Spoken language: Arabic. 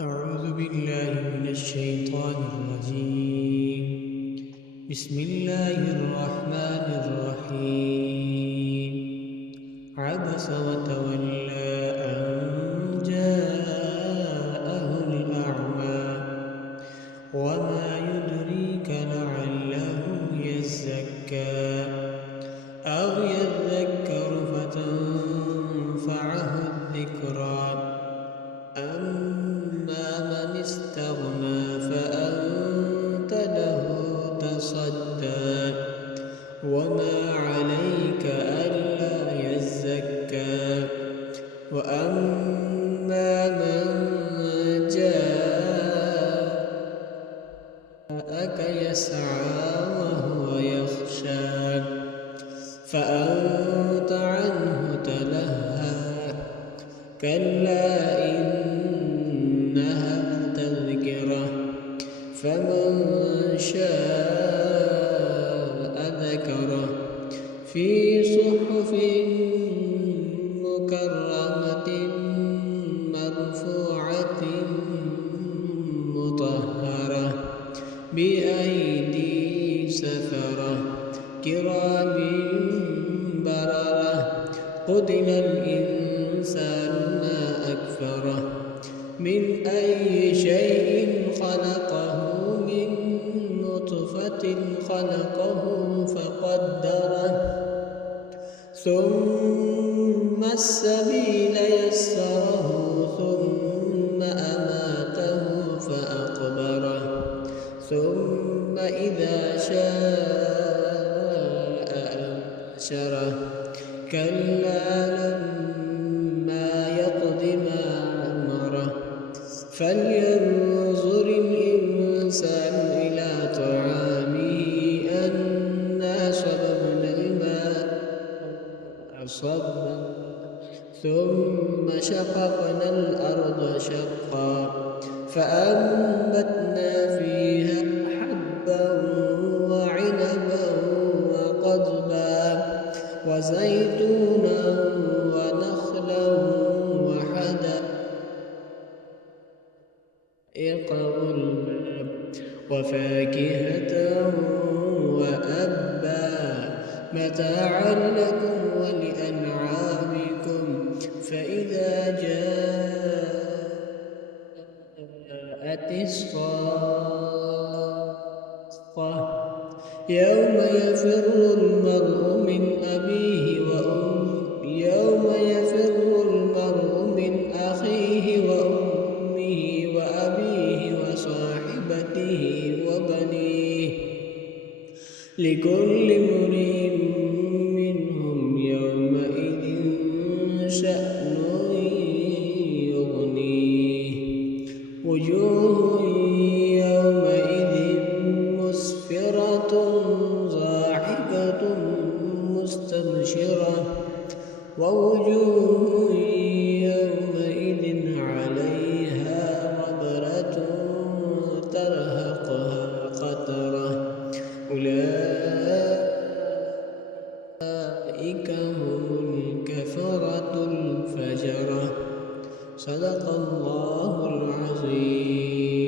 أعوذ بالله من الشيطان الرجيم. بسم الله الرحمن الرحيم. عبس وتولى أن جاءه الأعمى وما يدريك لعله يزكى أو يذكر فتنفعه الذكرى أما من استغنى فأنت له تصدى وما عليك ألا يزكى وأما من جاءك يسعى وهو يخشى فأنت عنه تلهى كلا إنها تذكرة فمن شاء ذكره في صحف مكرمة مرفوعة مطهرة بأيدي سفرة كرام بررة قتل الإنسان ما أكفره من أي شيء خلقه من نطفة خلقه فقدره ثم السبيل يسره ثم أماته فأقبره ثم إذا شاء أنشره كلا لما يقض ما أمره فلينظر الإنسان إلى طعامه أنا صببنا الماء صبا ثم شققنا الأرض شقا فأنبتنا فيها حبا وعنبا وقضبا وزيتونا ونخلا وحدائق غلبا وفاكهة وأبا متاعا لكم ولأنعامكم فإذا جاءت الصاخة يوم يفر المرء من أبيه وأمه يوم يفر المرء من أخيه وأمه وأبيه وصاحبته وبنيه لكل امرئ منهم يومئذ شأن يغنيه وجوه يومئذ مسفرة ضاحكة مستبشرة ووجوه يومئذ عليها غبرة ترهقها قترة أولئك هم الكفرة الفجرة صدق الله العظيم.